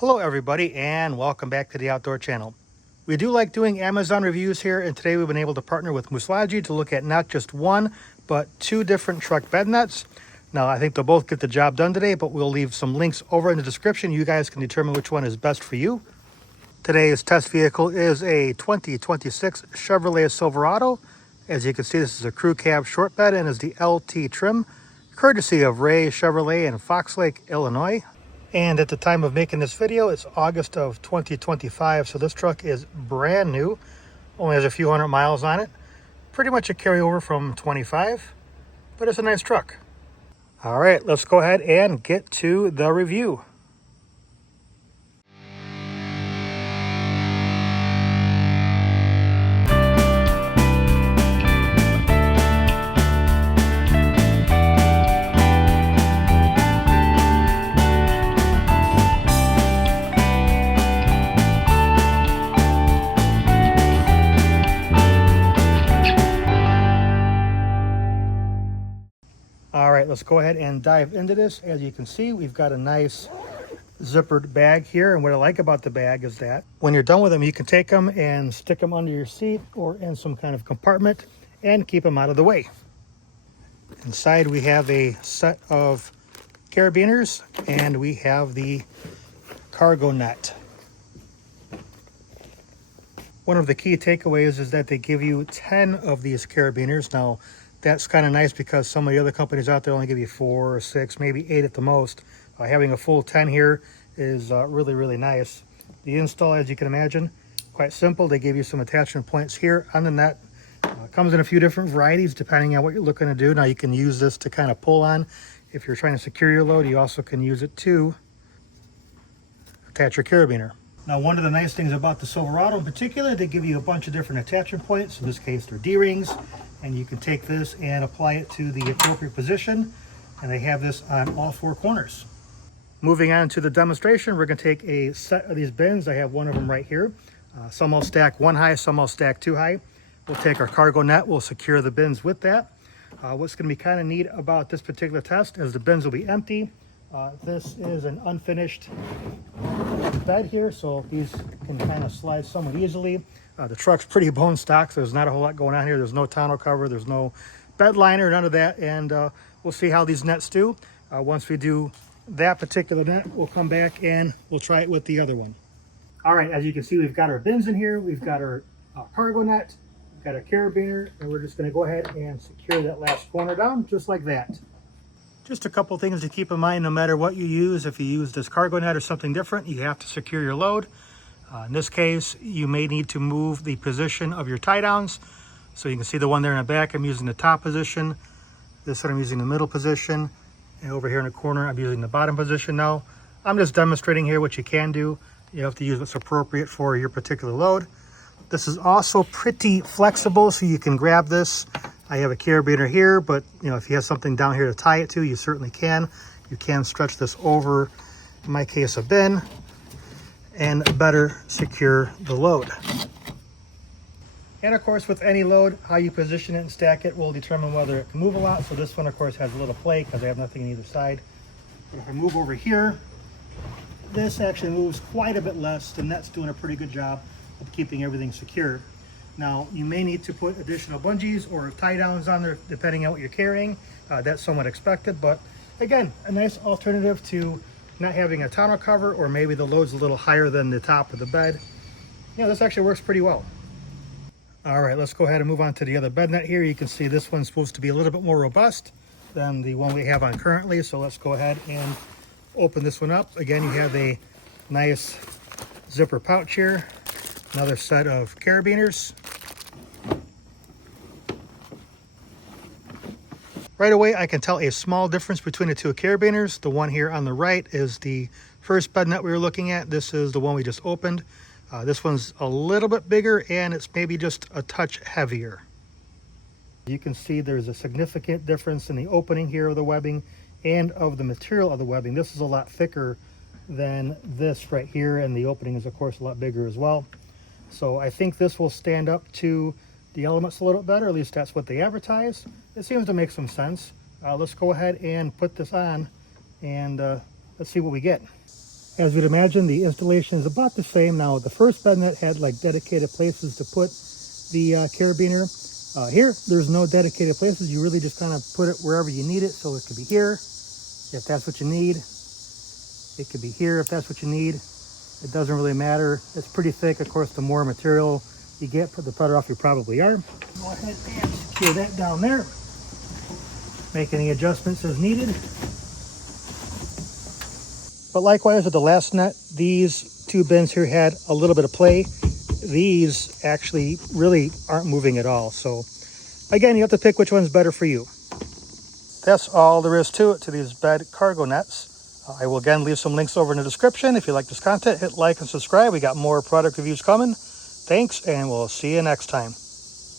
Hello everybody and welcome back to the Outdoor Channel. We do like doing Amazon reviews here, and today we've been able to partner with Muslogy to look at not just one but two different truck bed nets. Now I think they'll both get the job done today, but we'll leave some links over in the description. You guys can determine which one is best for you. Today's test vehicle is a 2026 Chevrolet Silverado. As you can see, this is a crew cab short bed and is the LT trim, courtesy of Ray Chevrolet in Fox Lake, Illinois. And at the time of making this video, it's August of 2025, so this truck is brand new, only has a few hundred miles on it. Pretty much a carryover from 25, but it's a nice truck. All right, let's go ahead and get to the review. All right, let's go ahead and dive into this. As you can see, we've got a nice zippered bag here. And what I like about the bag is that when you're done with them, you can take them and stick them under your seat or in some kind of compartment and keep them out of the way. Inside, we have a set of carabiners and we have the cargo net. One of the key takeaways is that they give you 10 of these carabiners. Now, that's kind of nice because some of the other companies out there only give you 4 or 6, maybe 8 at the most. Having a full 10 here is really, really nice. The install, as you can imagine, quite simple. They give you some attachment points here on the net. Comes in a few different varieties depending on what you're looking to do. Now, you can use this to kind of pull on. If you're trying to secure your load, you also can use it to attach your carabiner. Now, one of the nice things about the Silverado in particular, they give you a bunch of different attachment points. In this case, they're D-rings. And you can take this and apply it to the appropriate position. And they have this on all 4 corners. Moving on to the demonstration, we're going to take a set of these bins. I have one of them right here. Some will stack 1 high, some will stack 2 high. We'll take our cargo net, we'll secure the bins with that. What's going to be kind of neat about this particular test is the bins will be empty. This is an unfinished bed here, so these can kind of slide somewhat easily. The truck's pretty bone stock, so there's not a whole lot going on here. There's no tonneau cover, there's no bed liner, none of that, and we'll see how these nets do. Once we do that particular net, we'll come back and we'll try it with the other one. All right, as you can see, we've got our bins in here, we've got our cargo net, we've got our carabiner, and we're just going to go ahead and secure that last corner down, just like that. Just a couple things to keep in mind, no matter what you use. If you use this cargo net or something different, you have to secure your load. In this case, you may need to move the position of your tie downs. So you can see the one there in the back, I'm using the top position. This one I'm using the middle position. And over here in the corner, I'm using the bottom position now. I'm just demonstrating here what you can do. You have to use what's appropriate for your particular load. This is also pretty flexible, so you can grab this. I have a carabiner here, but if you have something down here to tie it to, you certainly can. You can stretch this over, in my case, a bin, and better secure the load. And of course, with any load, how you position it and stack it will determine whether it can move a lot. So this one, of course, has a little play because I have nothing on either side. But if I move over here, this actually moves quite a bit less. The net's doing a pretty good job of keeping everything secure. Now, you may need to put additional bungees or tie downs on there depending on what you're carrying. That's somewhat expected, but again, a nice alternative to not having a tonneau cover, or maybe the load's a little higher than the top of the bed. This actually works pretty well. All right, let's go ahead and move on to the other bed net here. You can see this one's supposed to be a little bit more robust than the one we have on currently. So let's go ahead and open this one up. Again, you have a nice zipper pouch here. Another set of carabiners. Right away, I can tell a small difference between the two carabiners. The one here on the right is the first bed net we were looking at. This is the one we just opened. This one's a little bit bigger and it's maybe just a touch heavier. You can see there's a significant difference in the opening here of the webbing and of the material of the webbing. This is a lot thicker than this right here, and the opening is of course a lot bigger as well. So I think this will stand up to the elements a little bit better. At least that's what they advertise. It seems to make some sense. Let's go ahead and put this on and let's see what we get. As you'd imagine, the installation is about the same. Now, the first bed net had like dedicated places to put the carabiner. Here, there's no dedicated places. You really just kind of put it wherever you need it. So it could be here, if that's what you need. It could be here, if that's what you need. It doesn't really matter. It's pretty thick. Of course, the more material you get, the better off you probably are. Go ahead and secure that down there. Make any adjustments as needed. But likewise with the last net, these two bins here had a little bit of play. These actually really aren't moving at all. So again, you have to pick which one's better for you. That's all there is to it, to these bed cargo nets. I will again leave some links over in the description. If you like this content, hit like and subscribe. We got more product reviews coming. Thanks, and we'll see you next time.